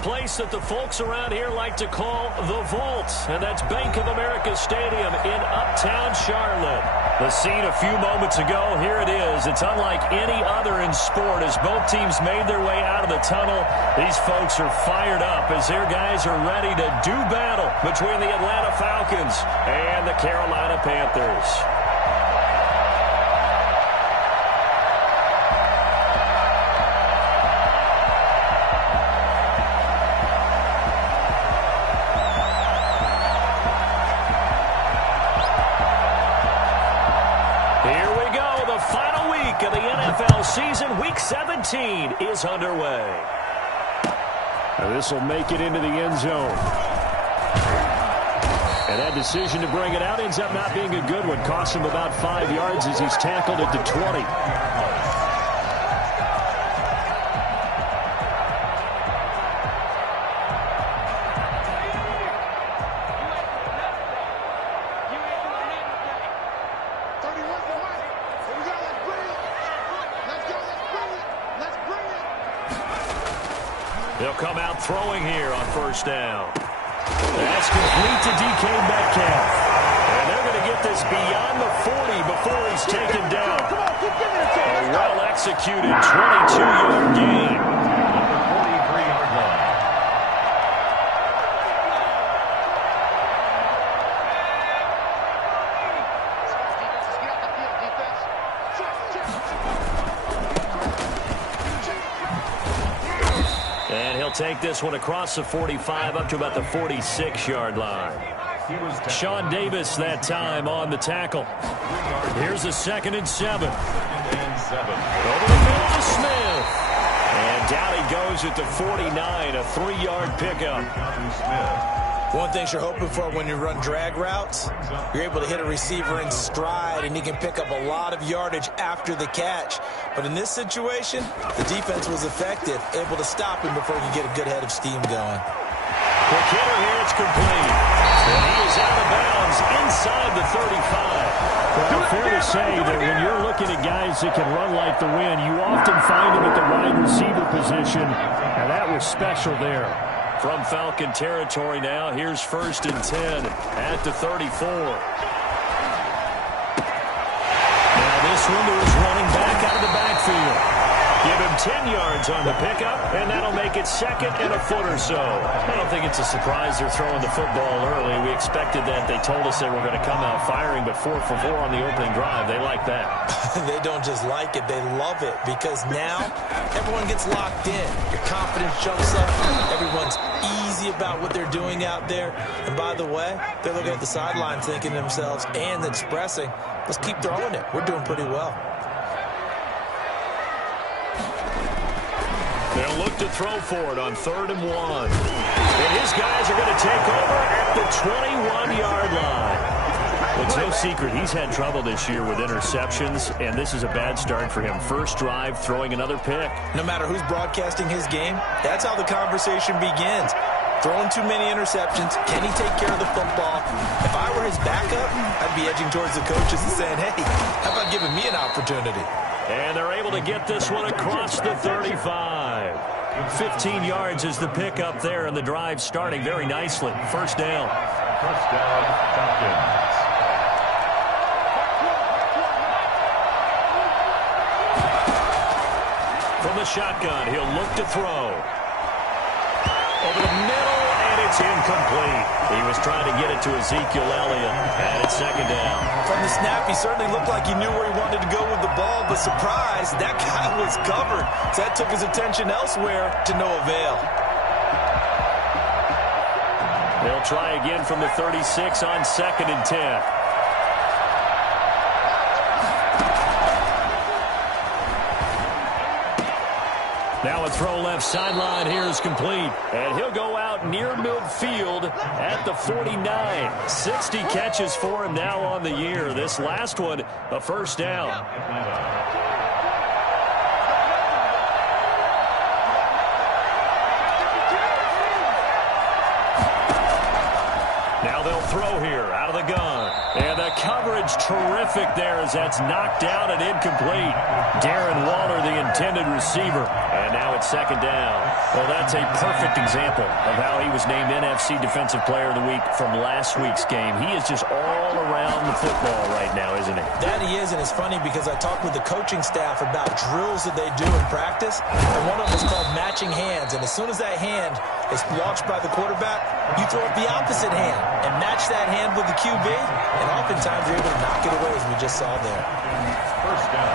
place that the folks around here like to call the Vault, and that's Bank of America Stadium in Uptown Charlotte. The scene a few moments ago, here it is. It's unlike any other in sport as both teams made their way out of the tunnel. These folks are fired up as their guys are ready to do battle between the Atlanta Falcons and the Carolina Panthers. Of the NFL season, Week 17 is underway. This will make it into the end zone. And that decision to bring it out ends up not being a good one. Costs him about 5 yards as he's tackled at the 20. He'll come out throwing here on first down. That's complete to DK Metcalf. And they're going to get this beyond the 40 before he's taken down. A well-executed 22-yard gain. Take this one across the 45 up to about the 46-yard line. Sean Davis that time on the tackle. Here's a 2nd and 7. Over the middle to Smith. And down he goes at the 49, a 3-yard pickup. One thing you're hoping for when you run drag routes, you're able to hit a receiver in stride, and he can pick up a lot of yardage after the catch. But in this situation, the defense was effective, able to stop him before he could get a good head of steam going. Quick hitter here, it's complete. And he is out of bounds inside the 35. Well, fair to say that when you're looking at guys that can run like the wind, you often find them at the wide receiver position, and that was special there. From Falcon territory now, here's 1st and 10 at the 34. Now this one to his running back out of the backfield. Give him 10 yards on the pickup, and that'll make it 2nd and a foot or so. I don't think it's a surprise they're throwing the football early. We expected that. They told us they were going to come out firing, but 4 for 4 on the opening drive. They like that. They don't just like it, they love it, because now everyone gets locked in. Your confidence jumps up. Everyone's easy about what they're doing out there. And by the way, they're looking at the sideline thinking to themselves and expressing, let's keep throwing it. We're doing pretty well. They'll look to throw for it on 3rd and 1. And his guys are going to take over at the 21-yard line. It's no secret he's had trouble this year with interceptions, and this is a bad start for him. First drive, throwing another pick. No matter who's broadcasting his game, that's how the conversation begins. Throwing too many interceptions. Can he take care of the football? If I were his backup, I'd be edging towards the coaches and saying, hey, how about giving me an opportunity? And they're able to get this one across the 35. 15 yards is the pickup there, and the drive starting very nicely. First down. First down, Falcons. From the shotgun, he'll look to throw. Over the middle, and it's incomplete. He was trying to get it to Ezekiel Elliott, and it's 2nd down. From the snap, he certainly looked like he knew where he wanted to go with the ball, but surprise, that guy was covered. So that took his attention elsewhere to no avail. They'll try again from the 36 on 2nd and 10. Now a throw left sideline here is complete. And he'll go out near midfield at the 49. 60 catches for him now on the year. This last one, a first down. Now they'll throw here out of the gun. And the coverage terrific there as that's knocked down and incomplete. Darren Waller, the intended receiver. And now it's second down. Well, that's a perfect example of how he was named NFC Defensive Player of the Week from last week's game. He is just all around the football right now, isn't he? That he is, and it's funny because I talked with the coaching staff about drills that they do in practice, and one of them is called matching hands. And as soon as that hand is launched by the quarterback, you throw up the opposite hand and match that hand with the QB, and oftentimes you're able to knock it away, as we just saw there. First down.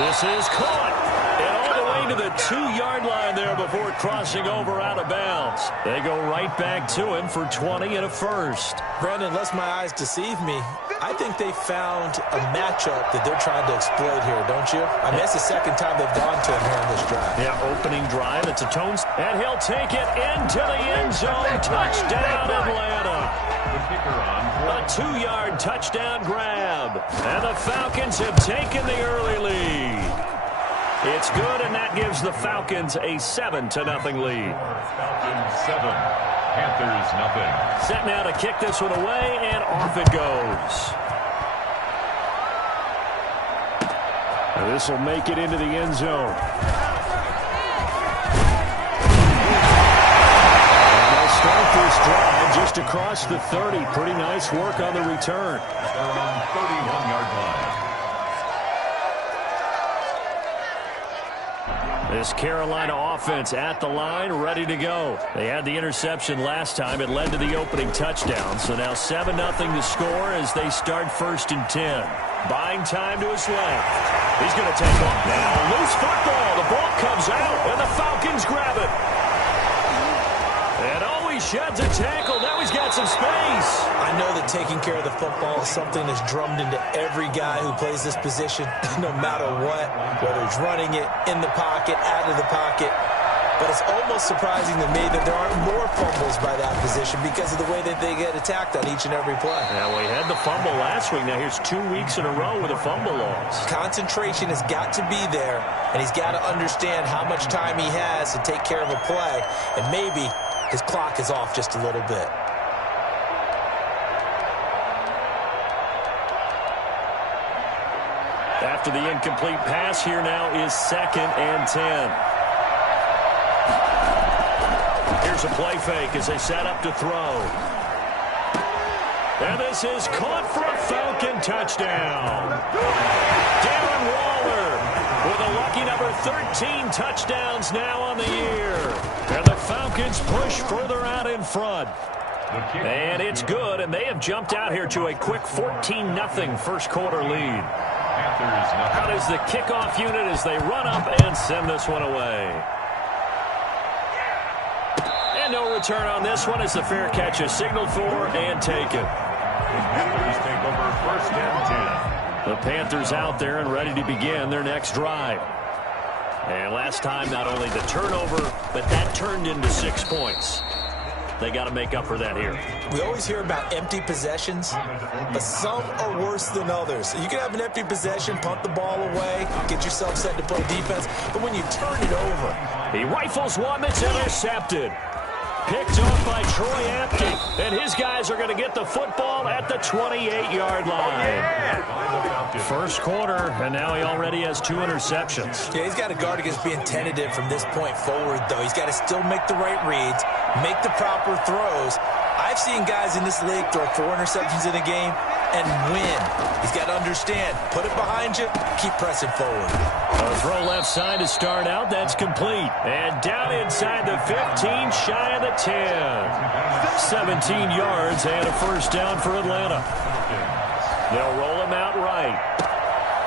This is caught. And all the way to the 2-yard line there before crossing over out of bounds. They go right back to him for 20 and a first. Brandon, unless my eyes deceive me, I think they found a matchup that they're trying to exploit here, don't you? I mean, that's the second time they've gone to him here in this drive. Yeah, opening drive. It's a tones. And he'll take it into the end zone. Touchdown, Atlanta. The kicker on. A 2-yard touchdown grab. And the Falcons have taken the early lead. It's good, and that gives the Falcons a 7-0 lead. Falcons 7, Panthers nothing. Set now to kick this one away, and off it goes. This will make it into the end zone. They'll start this drive just across the 30. Pretty nice work on the return. They're on 31-yard line. This Carolina offense at the line, ready to go. They had the interception last time. It led to the opening touchdown. So now 7-0 to score as they start 1st and 10. Buying time to his left. He's going to take off now. Loose football. The ball comes out, and the Falcons grab it. And he sheds a tackle. Now he's got some space. I know that taking care of the football is something that's drummed into every guy who plays this position, no matter what, whether he's running it, in the pocket, out of the pocket. But it's almost surprising to me that there aren't more fumbles by that position because of the way that they get attacked on each and every play. Now, we had the fumble last week. Now, here's 2 weeks in a row with a fumble loss. Concentration has got to be there, and he's got to understand how much time he has to take care of a play, and maybe his clock is off just a little bit. After the incomplete pass, here now is 2nd and 10. Here's a play fake as they set up to throw. And this is caught for a Falcon touchdown. Darren Waller with a lucky number 13 touchdowns now on the year. And the Falcons push further out in front. And it's good, and they have jumped out here to a quick 14-0 first quarter lead. Out is the kickoff unit as they run up and send this one away. And no return on this one as the fair catch is signaled for and taken. The Panthers take over 1st and 10. The Panthers out there and ready to begin their next drive. And last time, not only the turnover, but that turned into 6 points. They got to make up for that here. We always hear about empty possessions, but some are worse than others. You can have an empty possession, punt the ball away, get yourself set to play defense, but when you turn it over. He rifles one that's intercepted. Picked off by Troy Apke, and his guys are going to get the football at the 28-yard line. First quarter, and now he already has 2 interceptions. Yeah, he's got to guard against being tentative from this point forward, though. He's got to still make the right reads, make the proper throws. I've seen guys in this league throw 4 interceptions in a game and win. He's got to understand, put it behind you, keep pressing forward. A throw left side to start out. That's complete. And down inside the 15, shy of the 10. 17 yards and a first down for Atlanta. They'll roll him out right.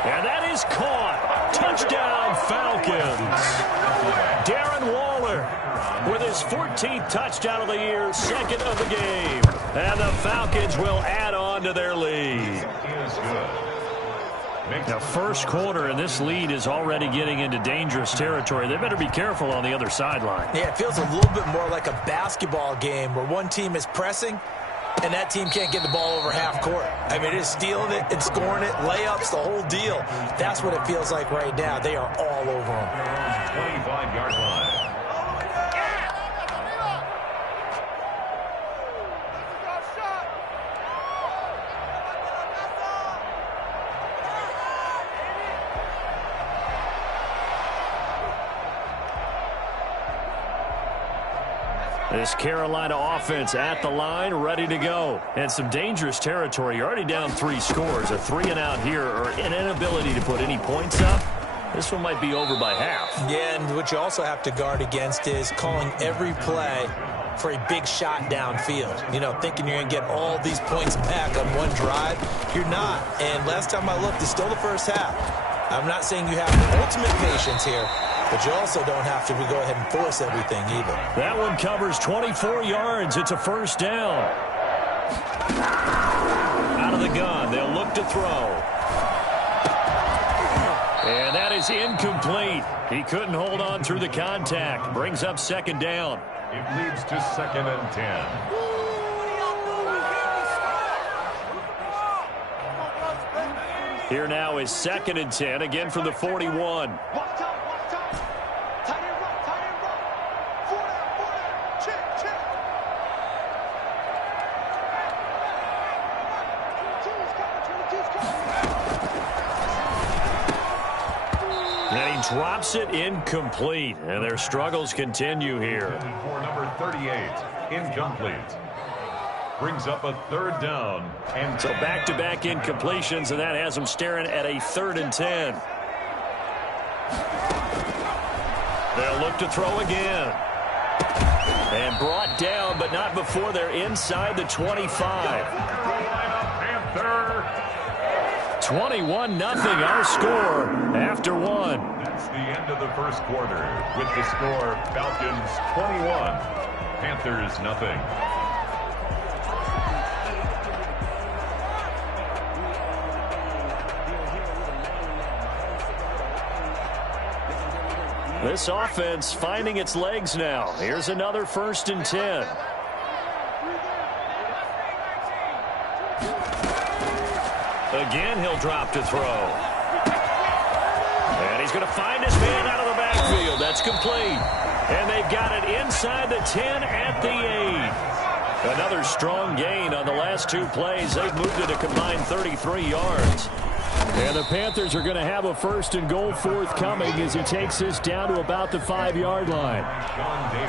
And that is caught. Touchdown, Falcons. Darren Waller with his 14th touchdown of the year, 2nd of the game. And the Falcons will add on to their lead. The first quarter, and this lead is already getting into dangerous territory. They better be careful on the other sideline. Yeah, it feels a little bit more like a basketball game where one team is pressing and that team can't get the ball over half court. I mean, it is stealing it and scoring it, layups, the whole deal. That's what it feels like right now. They are all over them. 25-yard line. This Carolina offense at the line, ready to go. And some dangerous territory. You're already down 3 scores. A 3-and-out here, or an inability to put any points up. This one might be over by half. Yeah, and what you also have to guard against is calling every play for a big shot downfield. You know, thinking you're going to get all these points back on one drive. You're not. And last time I looked, it's still the first half. I'm not saying you have the ultimate patience here, but you also don't have to go ahead and force everything either. That one covers 24 yards. It's a first down. Out of the gun. They'll look to throw. And that is incomplete. He couldn't hold on through the contact. Brings up second down. It leads to 2nd and 10. Here now is 2nd and 10, again from the 41. And he drops it incomplete, and their struggles continue here. For number 38, incomplete. Brings up a 3rd down. And so back-to-back incompletions, and that has them staring at a 3rd and 10. They'll look to throw again. And brought down, but not before they're inside the 25. Panther. 21-0 our score after one. That's the end of the first quarter. With the score, Falcons 21, Panthers nothing. This offense finding its legs now. Here's another 1st and 10. Again, he'll drop to throw. And he's going to find his man out of the backfield. That's complete. And they've got it inside the 10 at the 8. Another strong gain on the last 2 plays. They've moved it a combined 33 yards. And the Panthers are going to have a 1st and goal forthcoming as he takes this down to about the 5-yard line.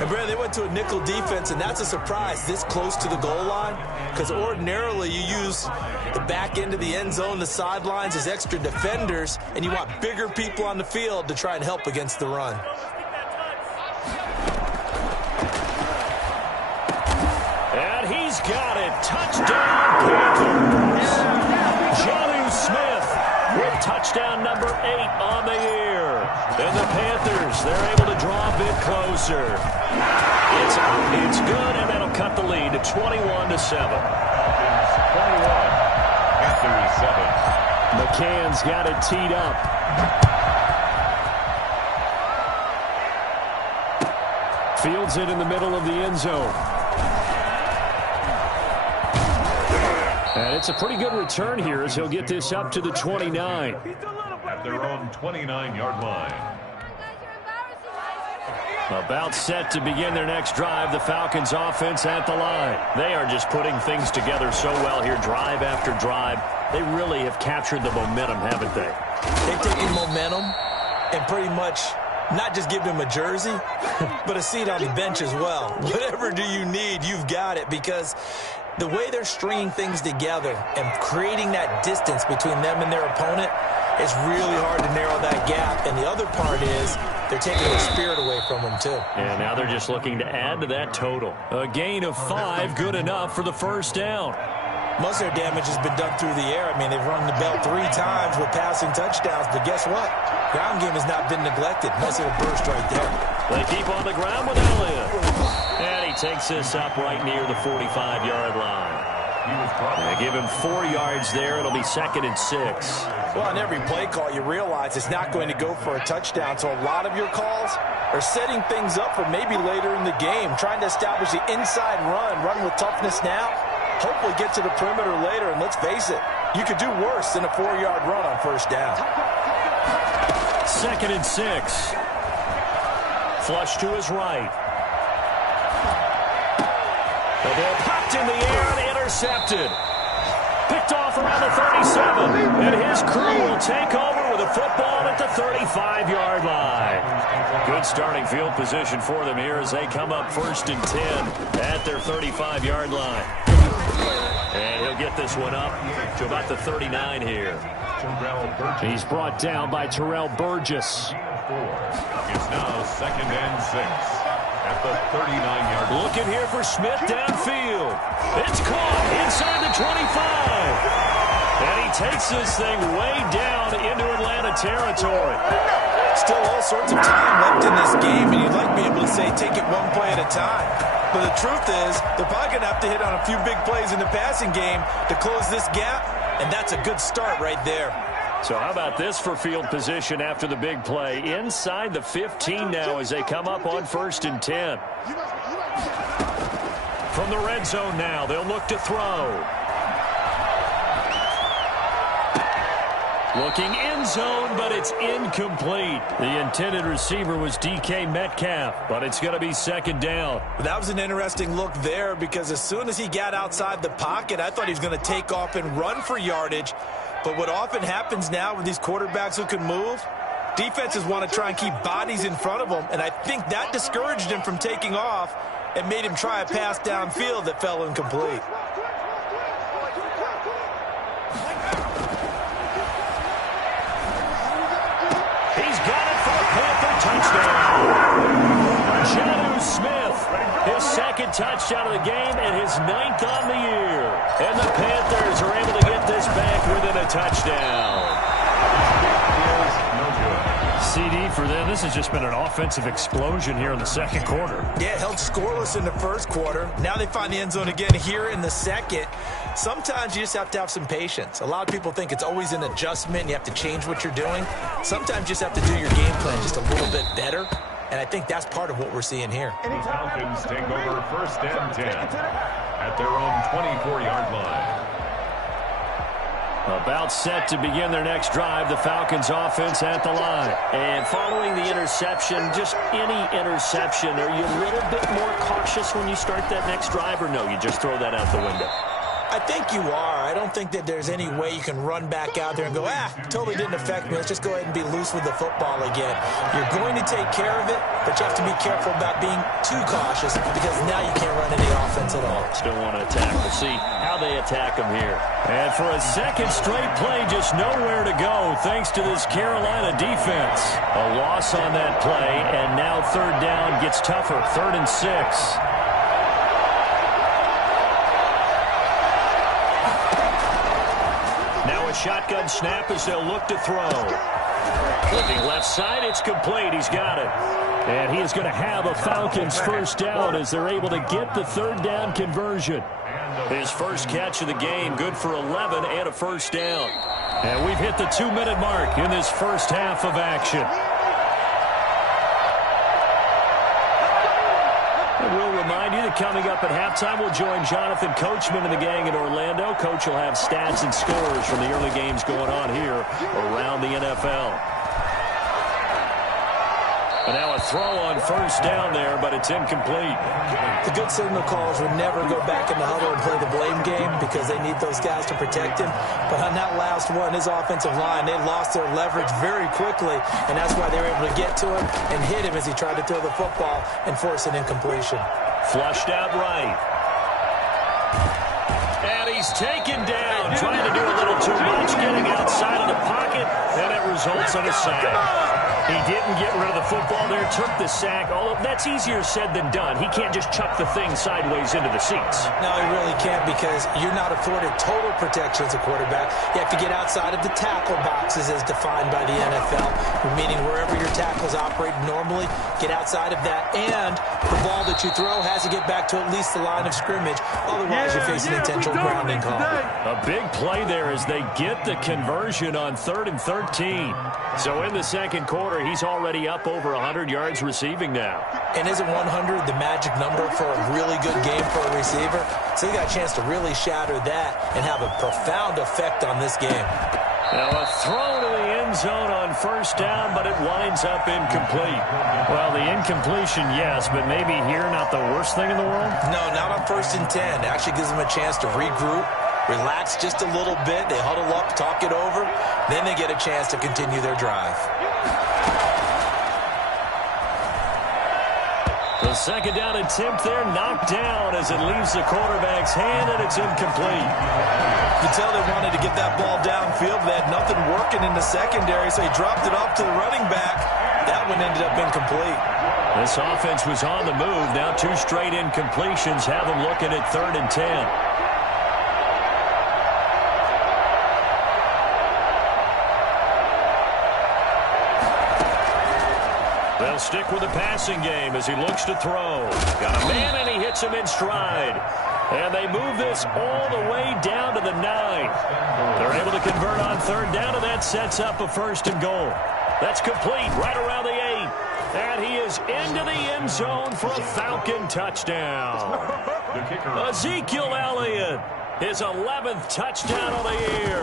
And Brad, they went to a nickel defense, and that's a surprise this close to the goal line, because ordinarily you use the back end of the end zone, the sidelines as extra defenders, and you want bigger people on the field to try and help against the run. And he's got it. Touchdown, Panthers. Jonnu Smith with touchdown number 8 on the year. And the Panthers, they're able to draw a bit closer. It's good, and that'll cut the lead to 21-7. Panthers 7. McCann's got it teed up. Fields it in the middle of the end zone. And it's a pretty good return here as he'll get this up to the 29. At their own 29-yard line. About set to begin their next drive, the Falcons offense at the line. They are just putting things together so well here, drive after drive. They really have captured the momentum, haven't they? They've taken momentum and pretty much not just give them a jersey, but a seat on the bench as well. Whatever do you need, you've got it, because the way they're stringing things together and creating that distance between them and their opponent, it's really hard to narrow that gap. And the other part is they're taking their spirit away from them, too. And now they're just looking to add to that total. A gain of 5, good enough for the 1st down. Most of their damage has been done through the air. I mean, they've rung the bell 3 times with passing touchdowns, but guess what? Ground game has not been neglected. Nice little burst right there. They keep on the ground with Elliott. And he takes this up right near the 45-yard line. They give him 4 yards there. It'll be 2nd and 6. Well, on every play call, you realize it's not going to go for a touchdown. So a lot of your calls are setting things up for maybe later in the game, trying to establish the inside run with toughness now, hopefully get to the perimeter later. And let's face it, you could do worse than a 4-yard run on 1st down. 2nd and 6. Flush to his right. The ball popped in the air and intercepted. Picked off around the 37. And his crew will take over with a football at the 35-yard line. Good starting field position for them here as they come up 1st and 10 at their 35-yard line. And he'll get this one up to about the 39 here. He's brought down by Terrell Burgess. It's now 2nd and 6 at the 39-yard line. Looking here for Smith downfield. It's caught inside the 25. And he takes this thing way down into Atlanta territory. Still all sorts of time left in this game, and you'd like to be able to say take it one play at a time. But the truth is, they're probably going to have to hit on a few big plays in the passing game to close this gap, and that's a good start right there. So how about this for field position after the big play? Inside the 15 now as they come up on 1st and 10. From the red zone now, they'll look to throw. Looking end zone, but it's incomplete. The intended receiver was DK Metcalf, but it's going to be 2nd down. That was an interesting look there because as soon as he got outside the pocket, I thought he was going to take off and run for yardage. But what often happens now with these quarterbacks who can move, defenses want to try and keep bodies in front of them, and I think that discouraged him from taking off and made him try a pass downfield that fell incomplete. He's got it for a Panther touchdown. Jonnu Smith, his 2nd touchdown of the game and his 9th on the year. And the Panthers are able to get this back within a touchdown. CD for them. This has just been an offensive explosion here in the 2nd quarter. Yeah, held scoreless in the 1st quarter. Now they find the end zone again here in the 2nd. Sometimes you just have to have some patience. A lot of people think it's always an adjustment. You have to change what you're doing. Sometimes you just have to do your game plan just a little bit better. And I think that's part of what we're seeing here. The Falcons take over 1st and 10 at their own 24-yard line. About set to begin their next drive, the Falcons offense at the line. And following the interception, just any interception, are you a little bit more cautious when you start that next drive, or no, you just throw that out the window? I think you are. I don't think that there's any way you can run back out there and go, totally didn't affect me. Let's just go ahead and be loose with the football again. You're going to take care of it, but you have to be careful about being too cautious because now you can't run any offense at all. Still want to attack. We'll see how they attack them here. And for a 2nd straight play, just nowhere to go thanks to this Carolina defense. A loss on that play, and now 3rd down gets tougher. 3rd and 6. Shotgun snap as they'll look to throw. Looking left side, it's complete. He's got it. And he is going to have a Falcons 1st down as they're able to get the 3rd down conversion. His first catch of the game, good for 11 and a 1st down. And we've hit the 2-minute mark in this 1st half of action. We'll remind you that coming up at halftime, we'll join Jonathan Coachman and the gang in Orlando. Coach will have stats and scores from the early games going on here around the NFL. And now a throw on 1st down there, but it's incomplete. The good signal callers would never go back in the huddle and play the blame game because they need those guys to protect him. But on that last one, his offensive line, they lost their leverage very quickly, and that's why they were able to get to him and hit him as he tried to throw the football and force an incompletion. Flushed out right. And he's taken down, trying to do a little too much, getting outside of the pocket, and it results in a sack. He didn't get rid of the football there, took the sack. Although that's easier said than done. He can't just chuck the thing sideways into the seats. No, he really can't because you're not afforded total protection as a quarterback. You have to get outside of the tackle boxes as defined by the NFL, meaning wherever your tackles operate normally, get outside of that. And the ball that you throw has to get back to at least the line of scrimmage. Otherwise, you're facing intentional grounding call. A big play there as they get the conversion on 3rd and 13. So in the 2nd quarter, he's already up over 100 yards receiving now. And isn't 100 the magic number for a really good game for a receiver? So you got a chance to really shatter that and have a profound effect on this game. Now a throw to the end zone on 1st down, but it winds up incomplete. Well, the incompletion, yes, but maybe here not the worst thing in the world? No, not on 1st and 10. It actually gives them a chance to regroup, relax just a little bit. They huddle up, talk it over. Then they get a chance to continue their drive. The second down attempt there knocked down as it leaves the quarterback's hand, and it's incomplete. You can tell they wanted to get that ball downfield. They had nothing working in the secondary, so he dropped it off to the running back. That one ended up incomplete. This offense was on the move. Now 2 straight incompletions have them looking at 3rd and 10. They'll stick with the passing game as he looks to throw. Got a man, and he hits him in stride. And they move this all the way down to the 9. They're able to convert on 3rd down, and that sets up a 1st and goal. That's complete right around the 8. And he is into the end zone for a Falcon touchdown. Ezekiel Elliott, his 11th touchdown of the year.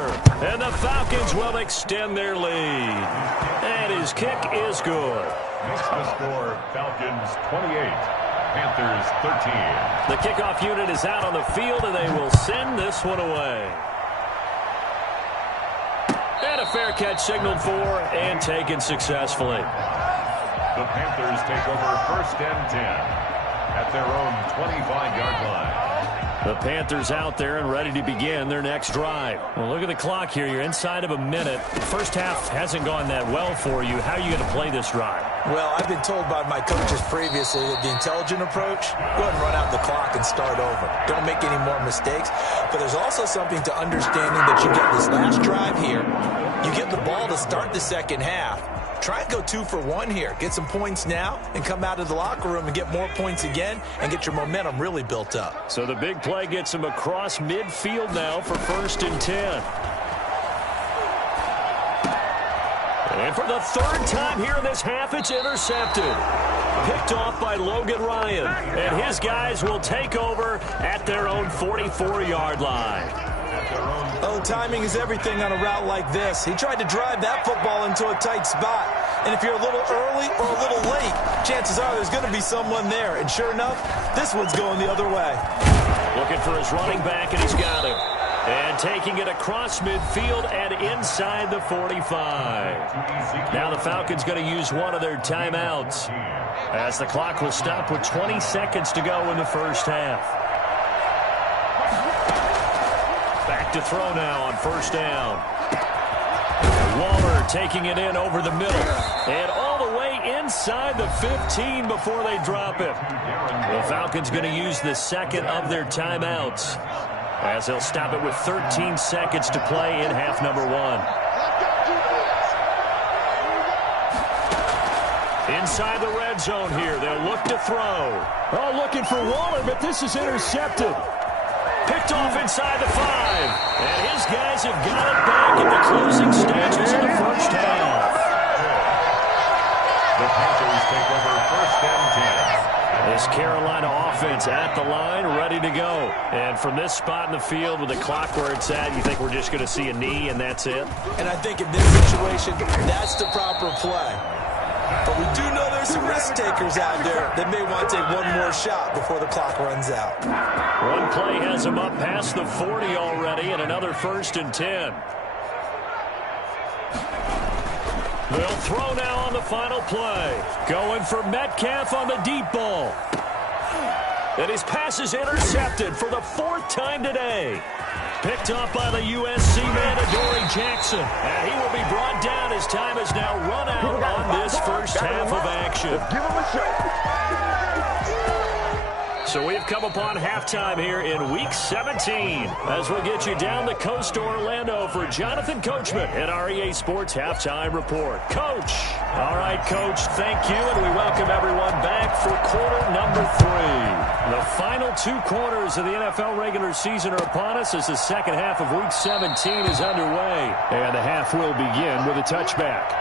And the Falcons will extend their lead. And his kick is good. Makes the score Falcons 28, Panthers 13. The kickoff unit is out on the field, and they will send this one away. And a fair catch signaled for and taken successfully. The Panthers take over 1st and 10 at their own 25-yard line. The Panthers out there and ready to begin their next drive. Well, look at the clock here. You're inside of a minute. The first half hasn't gone that well for you. How are you going to play this drive? Well, I've been told by my coaches previously that the intelligent approach, go ahead and run out the clock and start over. Don't make any more mistakes. But there's also something to understanding that you get this last drive here. You get the ball to start the second half. Try and go 2 for 1 here. Get some points now and come out of the locker room and get more points again and get your momentum really built up. So the big play gets him across midfield now for 1st and 10. And for the 3rd time here in this half, it's intercepted. Picked off by Logan Ryan. And his guys will take over at their own 44-yard line. Oh, timing is everything on a route like this. He tried to drive that football into a tight spot. And if you're a little early or a little late, chances are there's going to be someone there. And sure enough, this one's going the other way. Looking for his running back, and he's got him. And taking it across midfield and inside the 45. Now the Falcons going to use one of their timeouts as the clock will stop with 20 seconds to go in the first half. Back to throw now on 1st down. Waller taking it in over the middle. And all the way inside the 15 before they drop it. The Falcons going to use the second of their timeouts as they'll stop it with 13 seconds to play in half number 1. Inside the red zone here. They'll look to throw. Oh, looking for Waller, but this is intercepted. Picked off inside the 5. And his guys have got it back in the closing stages of the first half. The Panthers take over 1st and 10. This Carolina offense at the line, ready to go. And from this spot in the field with the clock where it's at, you think we're just going to see a knee and that's it? And I think in this situation, that's the proper play. But we do know there's some risk takers out there that may want to take one more shot before the clock runs out. One play has him up past the 40 already, and another 1st and 10. They'll throw now on the final play. Going for Metcalf on the deep ball. And his pass is intercepted for the 4th time today. Picked off by the USC man, Adoree Jackson. And he will be brought down as time has now run out on this first half of action. Give him a shot. So we've come upon halftime here in Week 17 as we'll get you down the coast to Orlando for Jonathan Coachman at our EA Sports Halftime Report. Coach. All right, Coach, thank you, and we welcome everyone back for quarter number 3. The final 2 quarters of the NFL regular season are upon us as the second half of Week 17 is underway. And the half will begin with a touchback.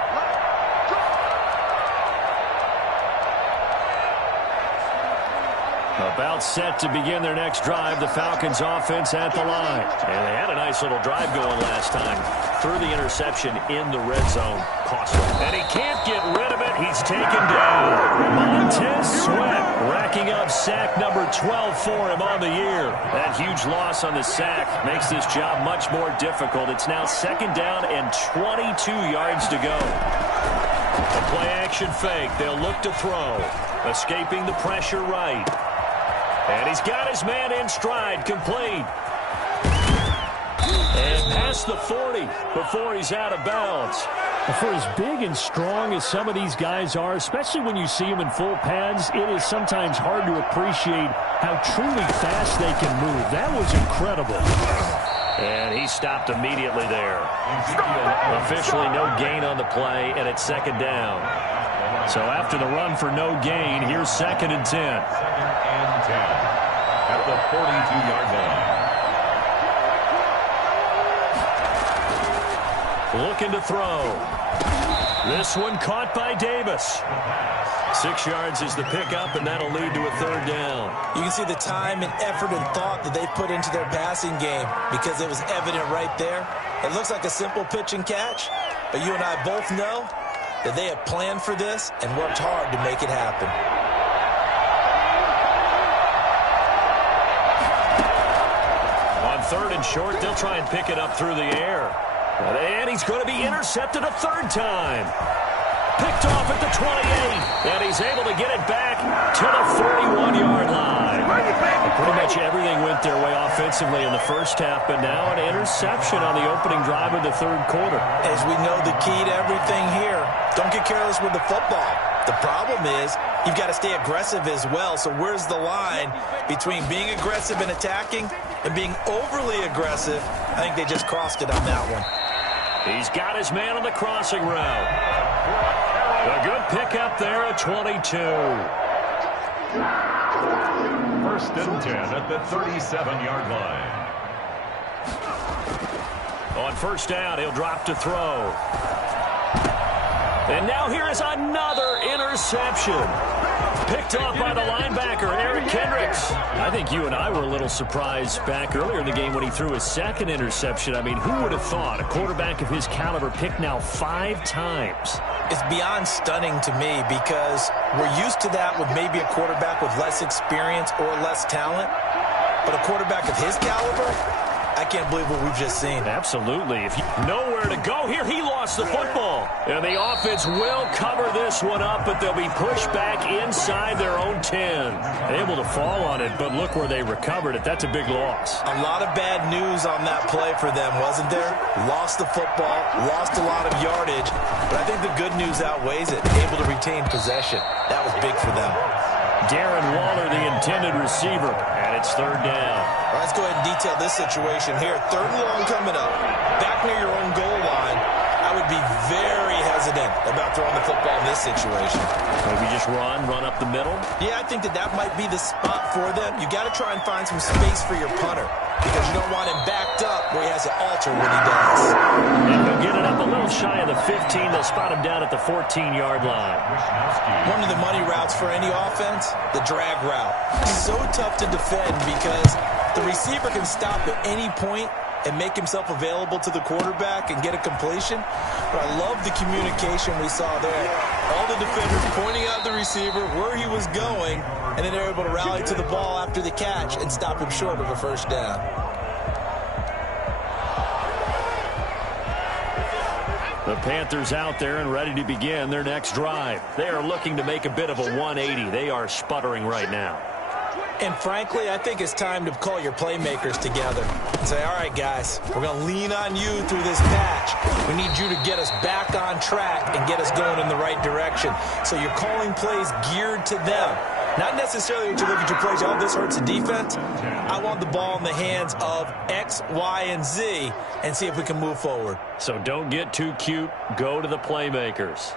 About set to begin their next drive, the Falcons offense at the line. And they had a nice little drive going last time. Threw the interception in the red zone. Costly. And he can't get rid of it. He's taken down. Montez Sweat racking up sack number 12 for him on the year. That huge loss on the sack makes this job much more difficult. It's now 2nd down and 22 yards to go. A play action fake. They'll look to throw. Escaping the pressure right. And he's got his man in stride, complete. And past the 40 before he's out of bounds. For as big and strong as some of these guys are, especially when you see them in full pads, it is sometimes hard to appreciate how truly fast they can move. That was incredible. And he stopped immediately there. Officially no gain on the play, and it's 2nd down. So after the run for no gain, here's 2nd and 10. 2nd and 10 at the 42-yard line. Looking to throw. This one caught by Davis. 6 yards is the pickup, and that'll lead to a 3rd down. You can see the time and effort and thought that they put into their passing game because it was evident right there. It looks like a simple pitch and catch, but you and I both know that they have planned for this and worked hard to make it happen. On 3rd and short, they'll try and pick it up through the air. And he's going to be intercepted a 3rd time. Picked off at the 28, and he's able to get it back to the 41-yard line. Pretty much everything went their way offensively in the first half, but now an interception on the opening drive of the 3rd quarter. As we know, the key to everything here, don't get careless with the football. The problem is you've got to stay aggressive as well, so where's the line between being aggressive and attacking and being overly aggressive? I think they just crossed it on that one. He's got his man on the crossing route. A good pickup there at 22. 1st and 10 at the 37-yard line. On 1st down, he'll drop to throw. And now here is another interception. Picked off by the linebacker, Eric Kendricks. I think you and I were a little surprised back earlier in the game when he threw his 2nd interception. I mean, who would have thought a quarterback of his caliber picked now 5 times? It's beyond stunning to me because we're used to that with maybe a quarterback with less experience or less talent. But a quarterback of his caliber, I can't believe what we've just seen. Absolutely. Nowhere to go here. He lost the football. And the offense will cover this one up, but they'll be pushed back inside their own 10. Able to fall on it, but look where they recovered it. That's a big loss. A lot of bad news on that play for them, wasn't there? Lost the football, lost a lot of yardage, but I think the good news outweighs it. Able to retain possession. That was big for them. Darren Waller, the intended receiver, and it's 3rd down. All right, let's go ahead and detail this situation here. 3rd and long coming up. Back near your own goal line. I would be very hesitant about throwing the football in this situation. Maybe just run up the middle? Yeah, I think that might be the spot for them. You got to try and find some space for your punter because you don't want him backed up where he has to alter what he does. And he'll get it up a little shy of the 15. They'll spot him down at the 14-yard line. One of the money routes for any offense, the drag route. So tough to defend because the receiver can stop at any point and make himself available to the quarterback and get a completion. But I love the communication we saw there. All the defenders pointing out the receiver, where he was going, and then they're able to rally to the ball after the catch and stop him short of a 1st down. The Panthers out there and ready to begin their next drive. They are looking to make a bit of a 180. They are sputtering right now. And frankly, I think it's time to call your playmakers together and say, all right, guys, we're going to lean on you through this patch. We need you to get us back on track and get us going in the right direction. So you're calling plays geared to them. Not necessarily when you look at your plays, oh, this hurts the defense. I want the ball in the hands of X, Y, and Z and see if we can move forward. So don't get too cute. Go to the playmakers.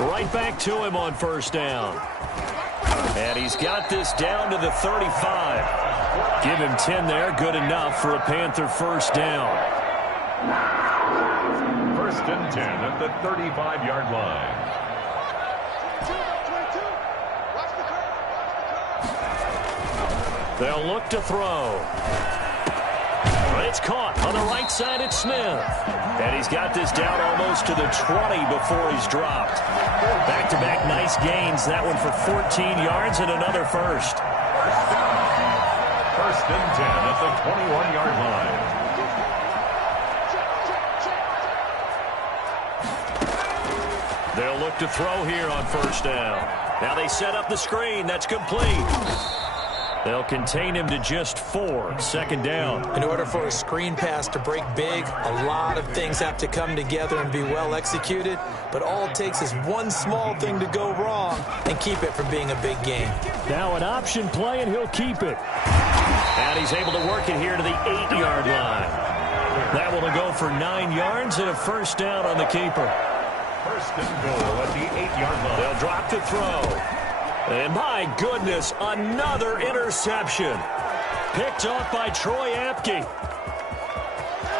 Right back to him on 1st down. And he's got this down to the 35. Give him 10 there. Good enough for a Panther 1st down. 1st and 10 at the 35-yard line. They'll look to throw. It's caught on the right side at Smith. And he's got this down almost to the 20 before he's dropped. Back-to-back nice gains. That one for 14 yards and another first. First and 10 at the 21-yard line. They'll look to throw here on first down. Now they set up the screen. That's complete. They'll contain him to just 4. Second down. In order for a screen pass to break big, a lot of things have to come together and be well executed. But all it takes is one small thing to go wrong and keep it from being a big game. Now an option play, and he'll keep it. And he's able to work it here to the 8-yard line. That will go for 9 yards and a first down on the keeper. First and goal at the 8-yard line. They'll drop to throw. And my goodness, another interception. Picked off by Troy Apke. And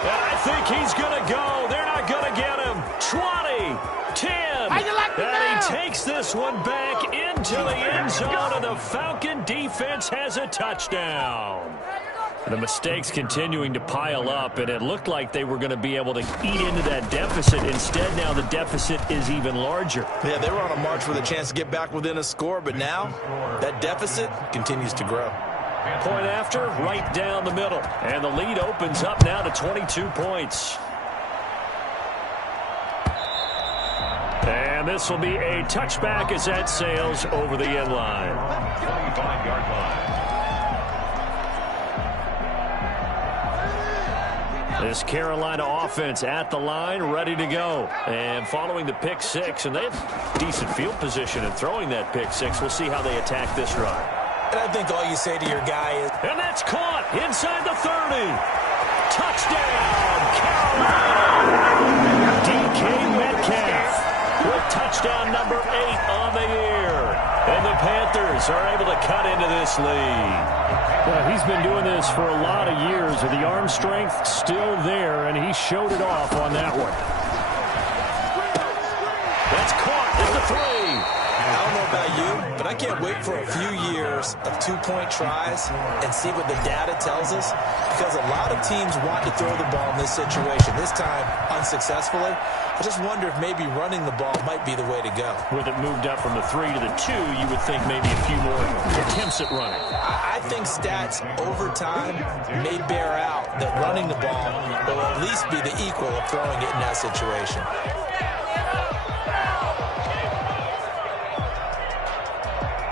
I think he's going to go. They're not going to get him. 20, 10. And he takes this one back into the end zone, and the Falcon defense has a touchdown. The mistakes continuing to pile up, and it looked like they were going to be able to eat into that deficit. Instead, now the deficit is even larger. Yeah, they were on a march with a chance to get back within a score, but now that deficit continues to grow. Point after, right down the middle. And the lead opens up now to 22 points. And this will be a touchback as that sails over the end line. 25-yard line. This Carolina offense at the line, ready to go. And following the pick six, and they have decent field position in throwing that pick six. We'll see how they attack this drive. And I think all you say to your guy is... And that's caught inside the 30. Touchdown, Carolina. DK Metcalf with touchdown number 8 on the year. And the Panthers are able to cut into this lead. Well, he's been doing this for a lot of years, and the arm strength still there, and he showed it off on that one. That's caught at the 3. I don't know about you, but I can't wait for a few years of two-point tries and see what the data tells us, because a lot of teams want to throw the ball in this situation, this time unsuccessfully. I just wonder if maybe running the ball might be the way to go. With it moved up from the 3 to the 2, you would think maybe a few more attempts at running. I think stats over time may bear out that running the ball will at least be the equal of throwing it in that situation.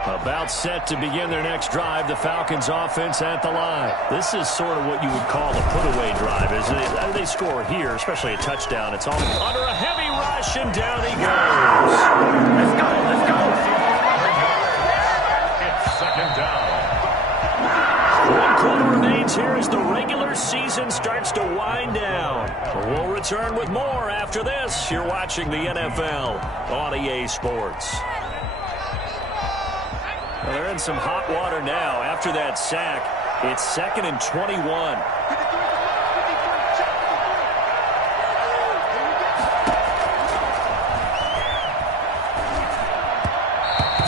About set to begin their next drive, the Falcons offense at the line. This is sort of what you would call a put-away drive. As they score here, especially a touchdown, it's all under a heavy rush, and down he goes. Let's go, let's go. It's second down. 1 quarter remains here as the regular season starts to wind down. We'll return with more after this. You're watching the NFL on EA Sports. Well, they're in some hot water now. After that sack, it's 2nd and 21.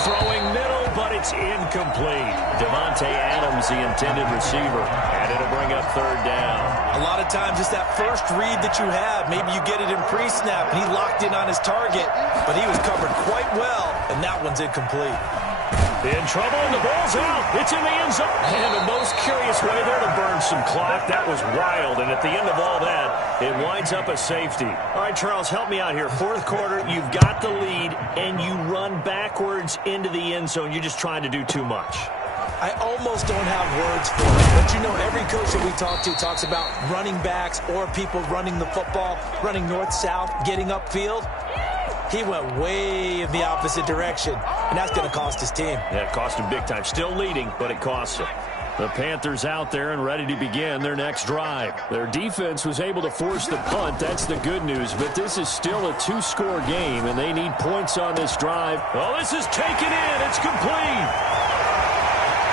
Throwing middle, but it's incomplete. Devontae Adams, the intended receiver, and it'll bring up 3rd down. A lot of times, just that first read that you have, maybe you get it in pre-snap, and he locked in on his target, but he was covered quite well, and that one's incomplete. In trouble, and the ball's out. It's in the end zone. And the most curious way there to burn some clock. That was wild. And at the end of all that, it winds up a safety. All right, Charles, help me out here. 4th quarter, you've got the lead, and you run backwards into the end zone. You're just trying to do too much. I almost don't have words for it. But you know, every coach that we talk to talks about running backs or people running the football, running north-south, getting upfield. He went way in the opposite direction, and that's going to cost his team. Yeah, it cost him big time. Still leading, but it costs him. The Panthers out there and ready to begin their next drive. Their defense was able to force the punt. That's the good news, but this is still a 2-score game, and they need points on this drive. Oh, this is taken in. It's complete.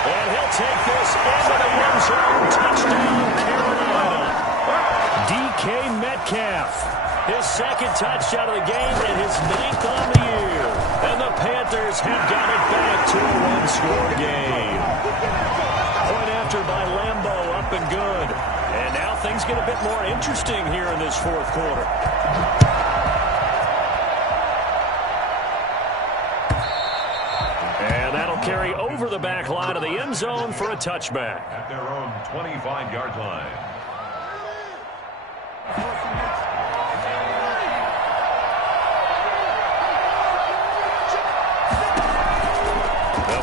And he'll take this into the end zone. Touchdown, Carolina. DK Metcalf. His 2nd touchdown of the game and his 9th on the year. And the Panthers Panthers have got it back to a one-score game. Point after by Lambeau, up and good. And now things get a bit more interesting here in this fourth quarter. And that'll carry over the back line of the end zone for a touchback. At their own 25-yard line.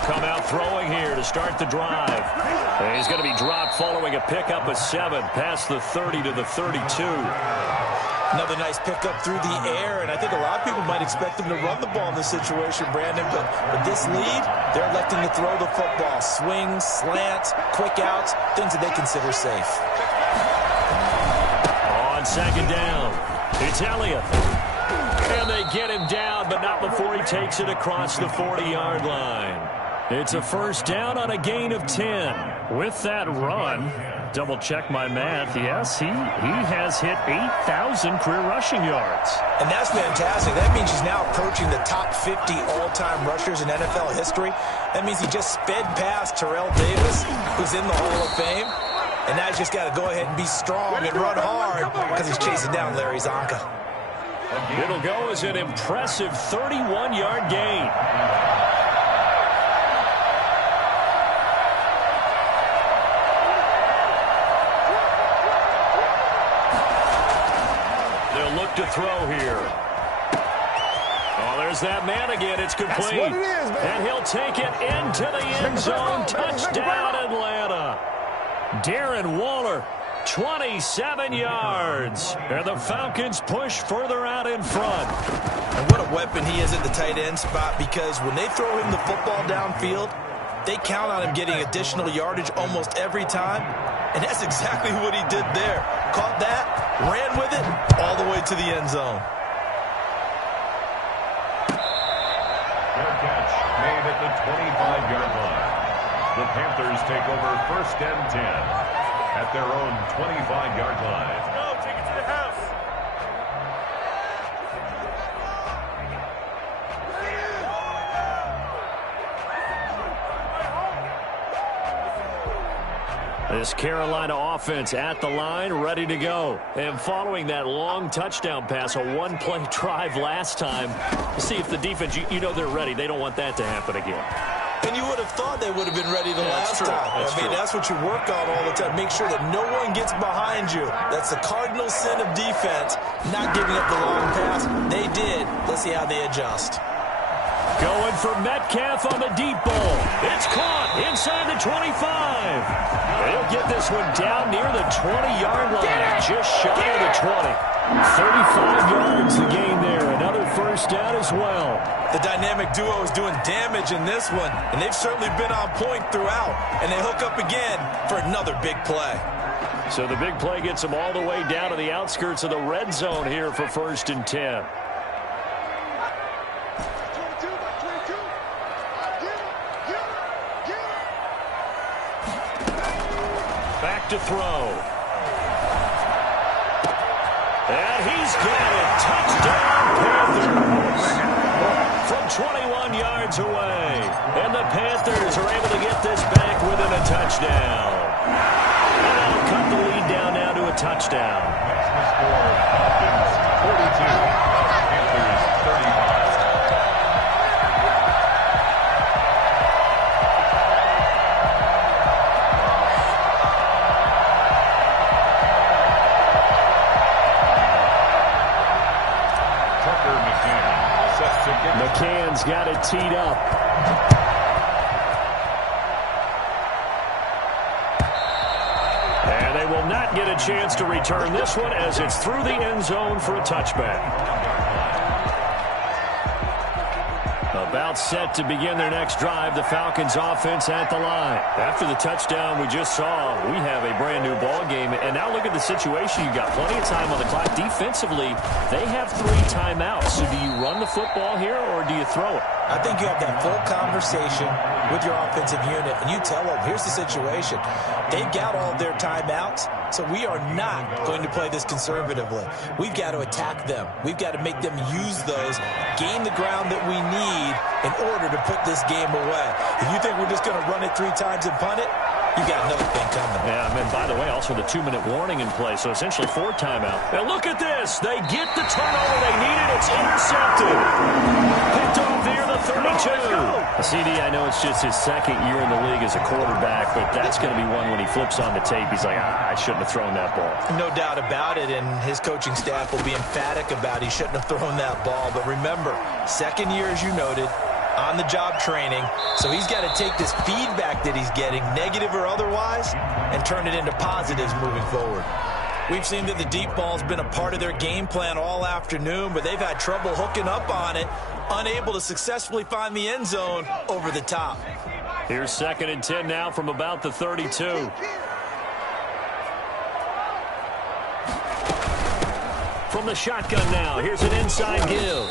Come out throwing here to start the drive. And he's going to be dropped following a pickup of 7 past the 30 to the 32. Another nice pickup through the air, and I think a lot of people might expect them to run the ball in this situation, Brandon, but with this lead, they're electing to throw the football. Swings, slants, quick outs, things that they consider safe. On second down, it's Elliott. And they get him down, but not before he takes it across the 40-yard line. It's a first down on a gain of 10. With that run, double-check my math, yes, he has hit 8,000 career rushing yards. And that's fantastic. That means he's now approaching the top 50 all-time rushers in NFL history. That means he just sped past Terrell Davis, who's in the Hall of Fame. And now he's just got to go ahead and be strong and run hard because he's chasing down Larry Zonka. It'll go as an impressive 31-yard gain. They'll look to throw here. Oh, there's that man again. It's complete. That's what it is, man. And he'll take it into the end zone. Touchdown, Atlanta. Darren Waller. 27 yards. And the Falcons push further out in front. And what a weapon he is at the tight end spot, because when they throw him the football downfield, they count on him getting additional yardage almost every time. And that's exactly what he did there. Caught that, ran with it, all the way to the end zone. Fair catch made at the 25-yard line. The Panthers take over first and 10. At their own 25-yard line. Go, take it to the house. This Carolina offense at the line, ready to go. And following that long touchdown pass, a one-play drive last time, see if the defense, you know they're ready. They don't want that to happen again. And you would have thought they would have been ready the last time. That's what you work on all the time. Make sure that no one gets behind you. That's the cardinal sin of defense, not giving up the long pass. They did. Let's see how they adjust. Going for Metcalf on the deep ball. It's caught inside the 25. They'll get this one down near the 20-yard line, just shy of the 20. 35 yards the gain there. Another first down as well. The dynamic duo is doing damage in this one, and they've certainly been on point throughout. And they hook up again for another big play. So the big play gets them all the way down to the outskirts of the red zone here for first and 10. Back to throw. And he's got it. Touchdown, Panthers. From 21 yards away. And the Panthers are able to get this back within a touchdown. And that'll cut the lead down now to a touchdown. That's the score. Falcons 42. Panthers 35. McCann's got it teed up. And they will not get a chance to return this one as it's through the end zone for a touchback. About set to begin their next drive, the Falcons offense at the line. After the touchdown we just saw, we have a brand new ball game. And now look at the situation. You've got plenty of time on the clock. Defensively, they have 3 timeouts. So do you run the football here or do you throw it? I think you have that full conversation with your offensive unit, and you tell them, here's the situation. They've got all of their timeouts. So we are not going to play this conservatively. We've got to attack them. We've got to make them use those, gain the ground that we need in order to put this game away. If you think we're just going to run it 3 times and punt it, you got another thing coming. Yeah, and by the way, also the 2-minute warning in play, so essentially 4 timeout. Now look at this. They get the turnover they needed. It's intercepted. Picked off near the 32. CD, I know it's just his second year in the league as a quarterback, but that's going to be one when he flips on the tape. He's like, I shouldn't have thrown that ball. No doubt about it, and his coaching staff will be emphatic about he shouldn't have thrown that ball. But remember, second year, as you noted, on-the-job training, so he's got to take this feedback that he's getting, negative or otherwise, and turn it into positives moving forward. We've seen that the deep ball's been a part of their game plan all afternoon, but they've had trouble hooking up on it, unable to successfully find the end zone over the top. Here's 2nd and 10 now from about the 32. From the shotgun now, here's an inside give.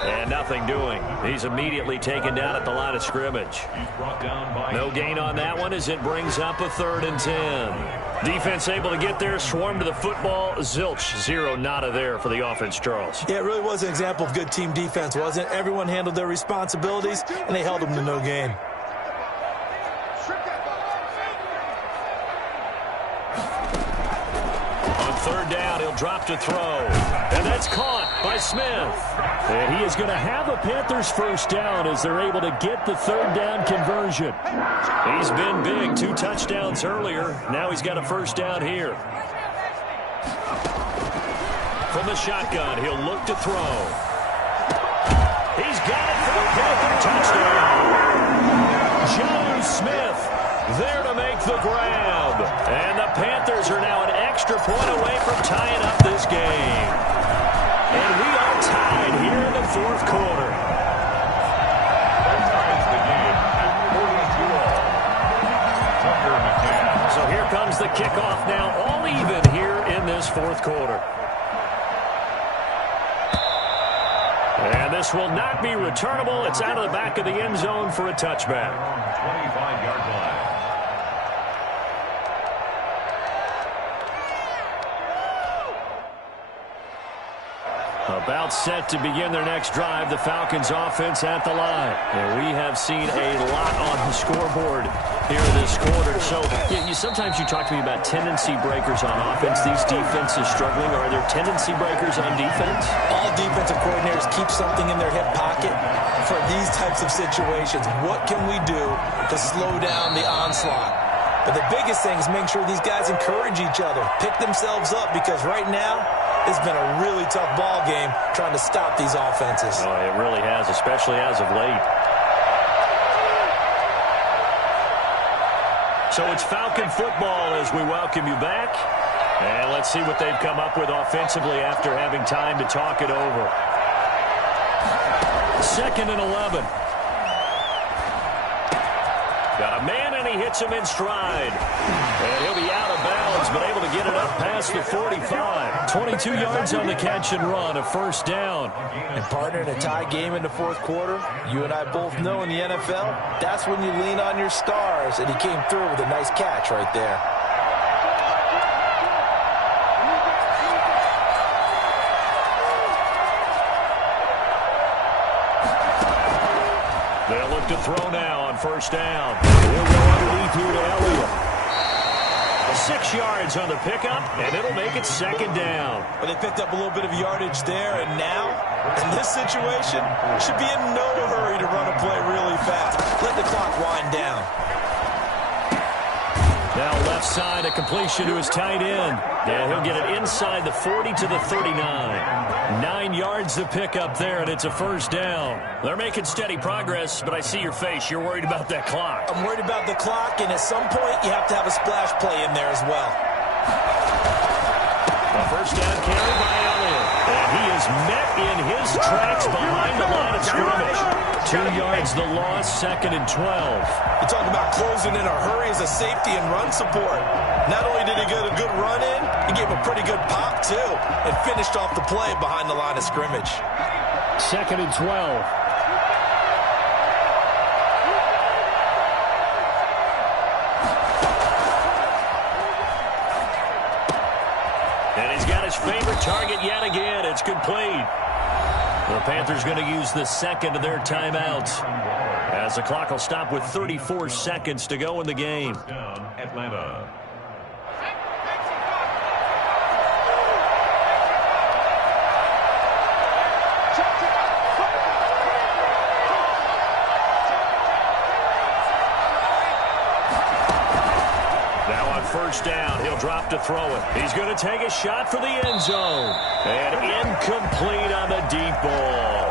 And nothing doing. He's immediately taken down at the line of scrimmage. No gain on that one as it brings up a 3rd and 10. Defense able to get there, swarm to the football. Zilch, 0 nada there for the offense, Charles. Yeah, it really was an example of good team defense, wasn't it? Everyone handled their responsibilities, and they held them to no gain. On 3rd down, he'll drop to throw. And that's caught by Smith. And he is going to have a Panthers 1st down as they're able to get the 3rd down conversion. He's been big, 2 touchdowns earlier. Now he's got a 1st down here. From the shotgun, he'll look to throw. He's got it for a Panther touchdown. John Smith there to make the grab. And the Panthers are now an extra point away from tying up this game. And we are tied here in the 4th quarter. So here comes the kickoff now, all even here in this 4th quarter. And this will not be returnable. It's out of the back of the end zone for a touchback. 25-yard line. About set to begin their next drive, the Falcons offense at the line. And we have seen a lot on the scoreboard here in this quarter. So sometimes you talk to me about tendency breakers on offense. These defenses struggling. Are there tendency breakers on defense? All defensive coordinators keep something in their hip pocket for these types of situations. What can we do to slow down the onslaught? But the biggest thing is make sure these guys encourage each other, pick themselves up, because right now, it's been a really tough ball game trying to stop these offenses. Oh, it really has, especially as of late. So it's Falcon football as we welcome you back. And let's see what they've come up with offensively after having time to talk it over. 2nd and 11. Got a man, and he hits him in stride. And he'll be out of bounds, but able to get it up past the 45. 22 yards on the catch and run, a 1st down. And partner, in a tie game in the 4th quarter, you and I both know in the NFL, that's when you lean on your stars. And he came through with a nice catch right there. They'll look to throw now on 1st down. He'll go underneath here to Elliott. 6 yards on the pickup, and it'll make it 2nd down. But they picked up a little bit of yardage there, and now, in this situation, should be in no hurry to run a play really fast. Let the clock wind down. Now left side, a completion to his tight end. And he'll get it inside the 40 to the 39. 9 yards to pick up there, and it's a 1st down. They're making steady progress, but I see your face. You're worried about that clock. I'm worried about the clock, and at some point, you have to have a splash play in there as well. A 1st down carry by Elliott. And he is met in his tracks behind the line of scrimmage. 2 yards the loss, 2nd and 12. You talk about closing in a hurry as a safety and run support. Not only did he get a good run in, he gave a pretty good pop, too, and finished off the play behind the line of scrimmage. 2nd and 12. favorite target yet again. It's complete. The Panthers going to use the second of their timeouts, as the clock will stop with 34 seconds to go in the game. Atlanta. First down, he'll drop to throw it. He's going to take a shot for the end zone. And incomplete on the deep ball.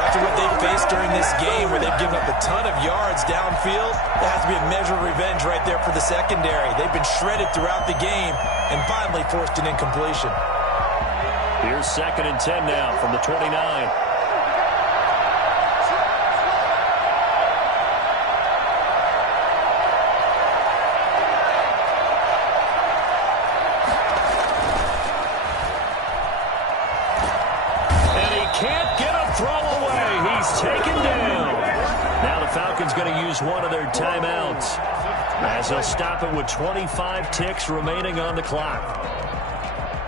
After what they've faced during this game, where they've given up a ton of yards downfield, there has to be a measure of revenge right there for the secondary. They've been shredded throughout the game and finally forced an incompletion. Here's 2nd and 10 now from the 29. Falcons going to use one of their timeouts, as they'll stop it with 25 ticks remaining on the clock.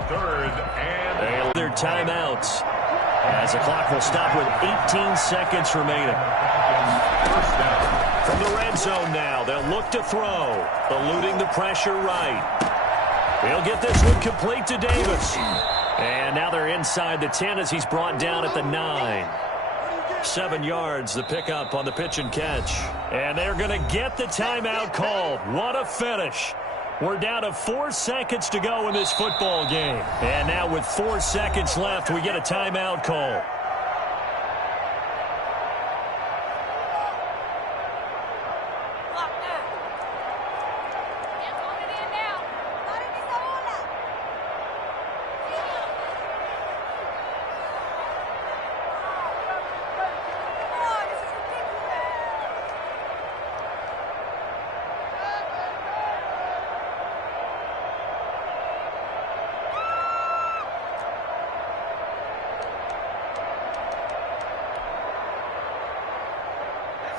3rd and their timeouts, as the clock will stop with 18 seconds remaining. First down. From the red zone now, they'll look to throw, eluding the pressure right. He'll get this one complete to Davis. And now they're inside the 10 as he's brought down at the 9. 7 yards, the pickup on the pitch and catch. And they're going to get the timeout called. What a finish. We're down to 4 seconds to go in this football game. And now with 4 seconds left, we get a timeout call.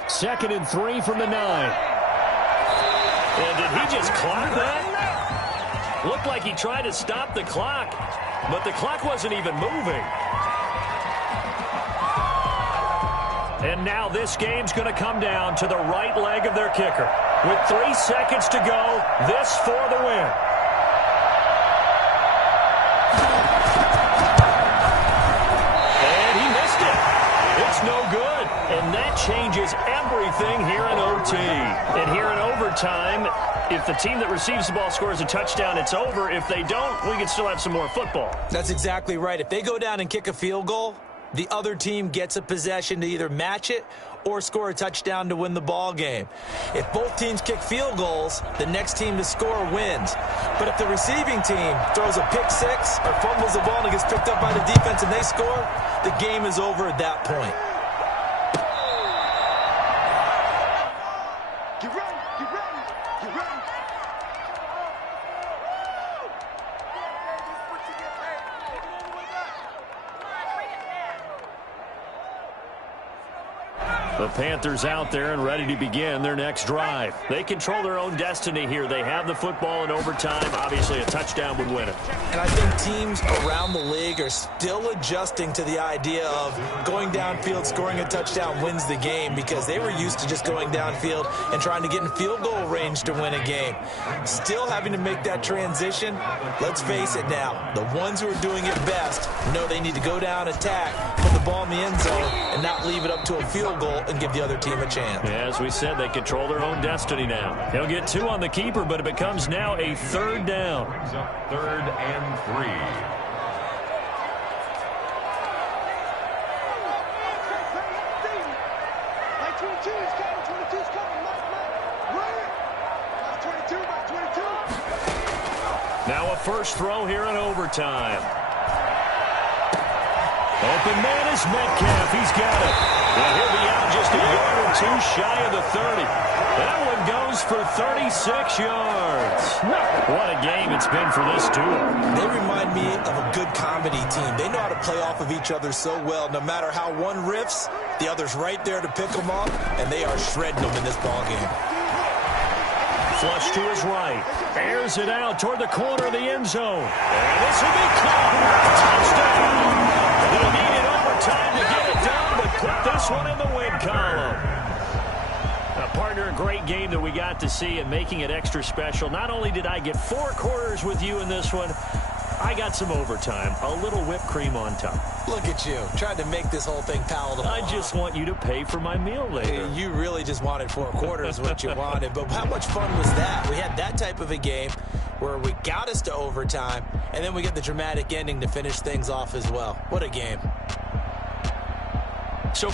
Second and 3 from the 9. And did he just clock that? Looked like he tried to stop the clock, but the clock wasn't even moving. And now this game's going to come down to the right leg of their kicker. With 3 seconds to go, this for the win. And he missed it. It's no good. And that changes everything here in OT. And here in overtime, if the team that receives the ball scores a touchdown, it's over. If they don't, we can still have some more football. That's exactly right. If they go down and kick a field goal, the other team gets a possession to either match it or score a touchdown to win the ball game. If both teams kick field goals, the next team to score wins. But if the receiving team throws a pick six or fumbles the ball and it gets picked up by the defense and they score, the game is over at that point. The Panthers out there and ready to begin their next drive. They control their own destiny here. They have the football in overtime. Obviously, a touchdown would win it. And I think teams around the league are still adjusting to the idea of going downfield, scoring a touchdown wins the game, because they were used to just going downfield and trying to get in field goal range to win a game. Still having to make that transition. Let's face it now, the ones who are doing it best know they need to go down, attack, put the ball in the end zone, and not leave it up to a field goal and give the other team a chance. As we said, they control their own destiny now. He'll get 2 on the keeper, but it becomes now a 3rd down. 3rd and 3. Now a first throw here in overtime. Open man is Metcalf. He's got it. And he'll be out just a yard or 2 shy of the 30. That one goes for 36 yards. What a game it's been for this duo. They remind me of a good comedy team. They know how to play off of each other so well. No matter how one riffs, the other's right there to pick them up, and they are shredding them in this ballgame. Flush to his right. Airs it out toward the corner of the end zone. And this will be caught. Touchdown. They needed overtime to get it done, but put this one in the win column. Partner, a great game that we got to see and making it extra special. Not only did I get 4 quarters with you in this one, I got some overtime, a little whipped cream on top. Look at you, trying to make this whole thing palatable. I just want you to pay for my meal later. You really just wanted 4 quarters, what you wanted. But how much fun was that? We had that type of a game where we got us to overtime, and then we get the dramatic ending to finish things off as well. What a game.